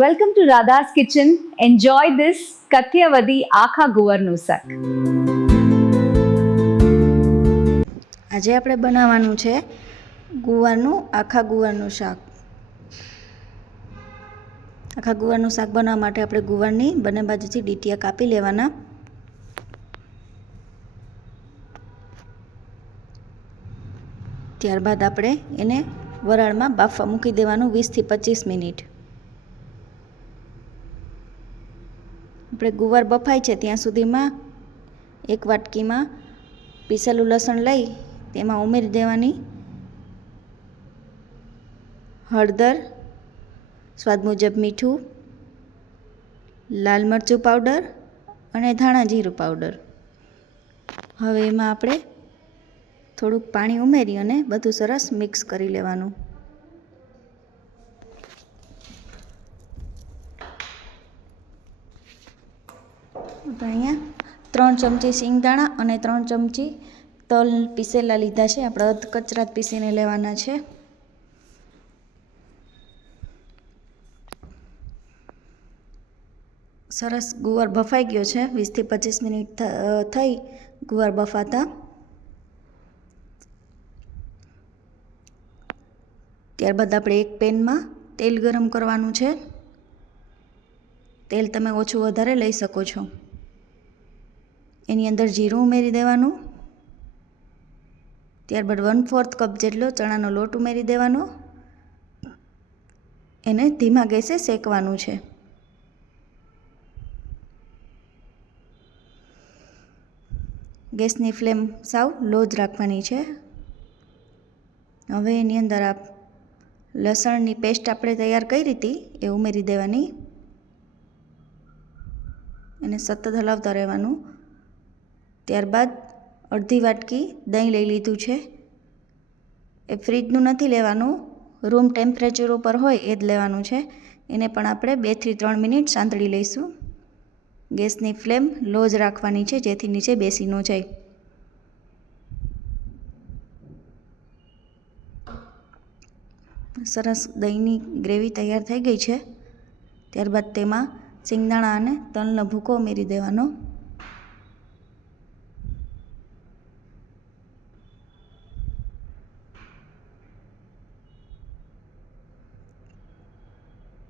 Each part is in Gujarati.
Welcome to Radha's Kitchen. Enjoy this Kathiyavadi આખા ગુવારનું શાક. આજે આપણે બનાવવાનું છે આખા ગુવારનું શાક. આખા ગુવારનું શાક બનાવવા માટે આપણે ગુવારની બંને બાજુથી ડીટીયા કાપી લેવાના. ત્યારબાદ આપણે એને વરાળમાં બાફવા મૂકી દેવાનું 20 થી 25 મિનિટ. આપણે ગુવાર બફાય છે ત્યાં સુધીમાં એક વાટકીમાં પીસેલું લસણ લઈ તેમાં ઉમેરી દેવાની હળદર, સ્વાદ મુજબ મીઠું, લાલ મરચું પાવડર અને ધાણા જીરું પાવડર. હવે એમાં આપણે થોડુંક પાણી ઉમેરી અને બધું સરસ મિક્સ કરી લેવાનું. તો અહીંયા 3 ચમચી સિંગદાણા અને 3 ચમચી તલ પીસેલા લીધા છે. આપણે અધ કચરા પીસીને લેવાના છે. સરસ ગુવાર બફાઈ ગયો છે. 20 થી 25 મિનિટ થઈ ગુવાર બફાતા. ત્યારબાદ આપણે એક પેનમાં તેલ ગરમ કરવાનું છે. તેલ તમે ઓછું વધારે લઈ શકો છો. એની અંદર જીરું ઉમેરી દેવાનું. ત્યારબાદ 1/4 કપ જેટલો ચણાનો લોટ ઉમેરી દેવાનો. એને ધીમા ગેસે શેકવાનું છે. ગેસની ફ્લેમ સાવ લો જ રાખવાની છે. હવે એની અંદર લસણની પેસ્ટ આપણે તૈયાર કરી હતી એ ઉમેરી દેવાની. એને સતત હલાવતા રહેવાનું. ત્યારબાદ અડધી વાટકી દહીં લઈ લીધું છે. એ ફ્રીજનું નથી લેવાનું, રૂમ ટેમ્પરેચર ઉપર હોય એ જ લેવાનું છે. એને પણ આપણે 2 થી 3 મિનિટ સાંતળી લઈશું. ગેસની ફ્લેમ લો જ રાખવાની છે જેથી નીચે બેસી ન જાય. સરસ દહીંની ગ્રેવી તૈયાર થઈ ગઈ છે. ત્યારબાદ તેમાં સિંગદાણા અને તલનો ભૂકો ઉમેરી દેવાનો.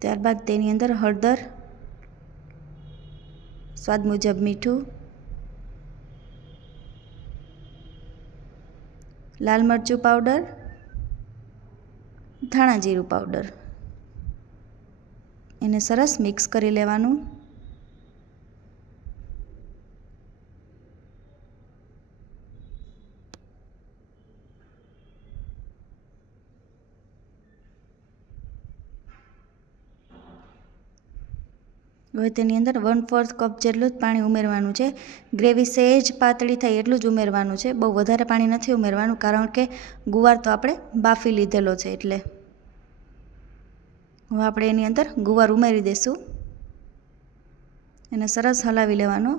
ત્યારબાદ તેની અંદર હળદર, સ્વાદ મુજબ મીઠું, લાલ મરચું પાવડર, ધાણા જીરું પાવડર. એને સરસ મિક્સ કરી લેવાનું. હવે તેની અંદર 1/4 કપ જેટલું જ પાણી ઉમેરવાનું છે. ગ્રેવી સહેજ પાતળી થાય એટલું જ ઉમેરવાનું છે. બહુ વધારે પાણી નથી ઉમેરવાનું કારણ કે ગુવાર તો આપણે બાફી લીધેલો છે એટલે. હવે આપણે એની અંદર ગુવાર ઉમેરી દઈશું. એને સરસ હલાવી લેવાનો.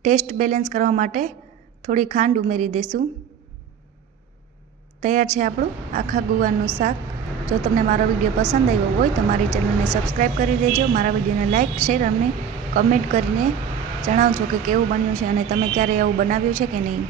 ટેસ્ટ બેલેન્સ કરવા માટે થોડી ખાંડ ઉમેરી દઈશું. તૈયાર છે આપણું આખા ગુવારનું શાક. જો તમને મારો વિડીયો પસંદ આવ્યો હોય તો મારી ચેનલને સબસ્ક્રાઈબ કરી દેજો. મારા વિડીયોને લાઇક, શેર અને કમેન્ટ કરીને જણાવજો કે કેવું બન્યું છે અને તમે ક્યારે એવું બનાવ્યું છે કે નહીં.